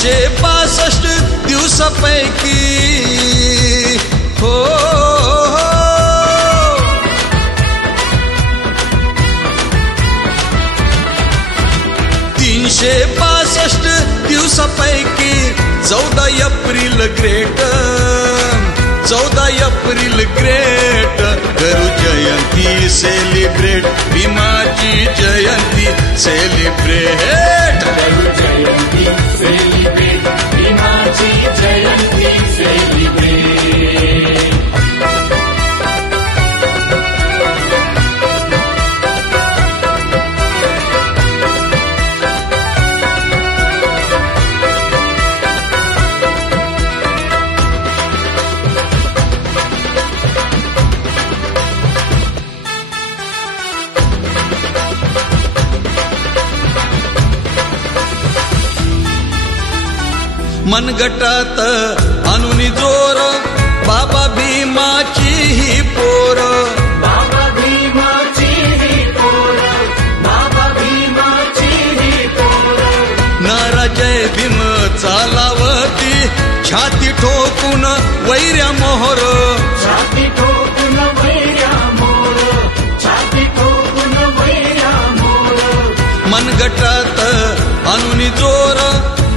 365 दिवसापैकी हो 365 दिवसापैकी 14 April great 14 April great करू जयंती celebrate भीमाची जयंती celebrate करू जयंती सेलिब्रेट भीमाची जयंती सेलिब्रेट मनगटात आणून जोर बाबा भीमाची ही पोर बाबा भीमाची ही पोर बाबा भीमाची ही पोर नारा जय भीम चालावती छाती ठोकून वैर्या मोहर छाती ठोकून वैर्या मोर छाती ठोकून वैर्या मोर मनगटात आणून जोर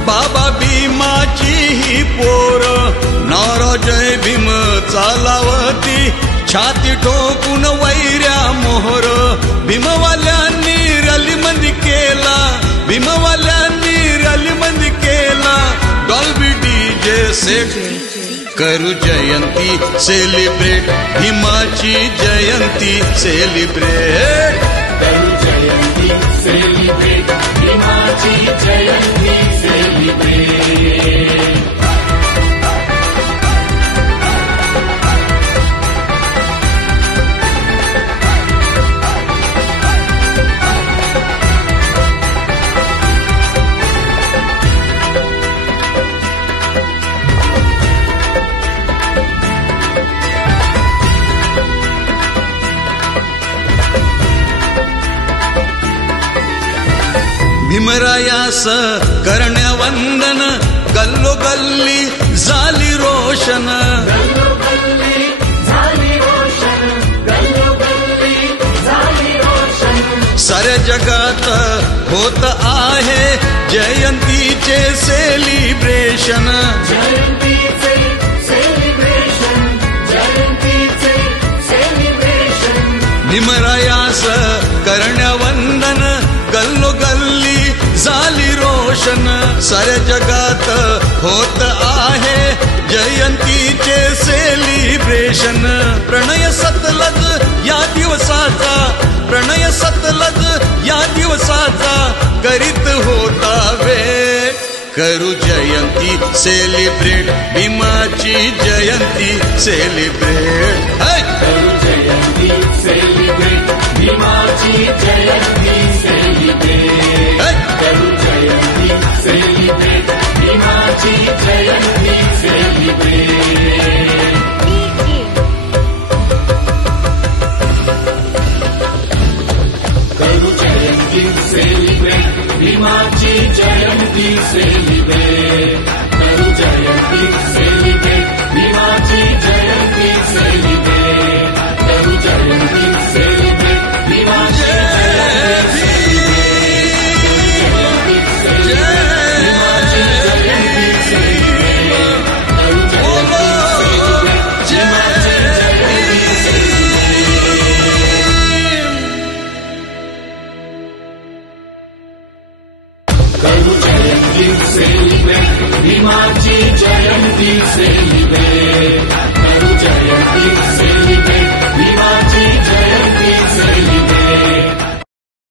बाबा भीमाची ही पोर नारा जय भीम चालावती छाती ठोकून वैर्या मोहर भीमवाल्यांनी रॅलीमध्ये केला भीमवाल्यांनी रॅलीमध्ये केला डॉल्बी डीजे सेट करू जयंती सेलिब्रेट भीमाची जयंती सेलिब्रेट करू जयंती सेलिब्रेट भीमाची जयंती सेलिब्रेट भीमरायास करण्या वंदन गल्लो गल्ली झाली रोशन गल्लो गल्ली झाली रोशन गल्लो गल्ली झाली रोशन साऱ्या जगात होत आहे जयंतीचे सेलिब्रेशन जयंतीचे सेलिब्रेशन जयंतीचे सेलिब्रेशन भीमरायास करण्या वंदन गल्लो गल्ली झाली रोशन साऱ्या जगात होत आहे जयंतीचे सेलिब्रेशन प्रणय सतलज या दिवसाचा प्रणय सतलज या दिवसाचा करीत होता वेळ करू जयंती सेलिब्रेट भीमाची जयंती सेलिब्रेट करू जयंती सेलिब्रेट भीमाची जयंती सेलिब्रेट करू जयंती सेलिब्रेट भीमाची जयंती सेलिब्रेट करू जयंती सेलिब्रेट भीमाची जयंती सेलिब्रेट करू जयंती सेलिब्रेट भीमाची जयंती सेलिब्रेट करू जयंती सेलिब्रेट भीमाची करू जयंती सेलिब्रेट भीमाची जयंती सेलिब्रेट करू जयंती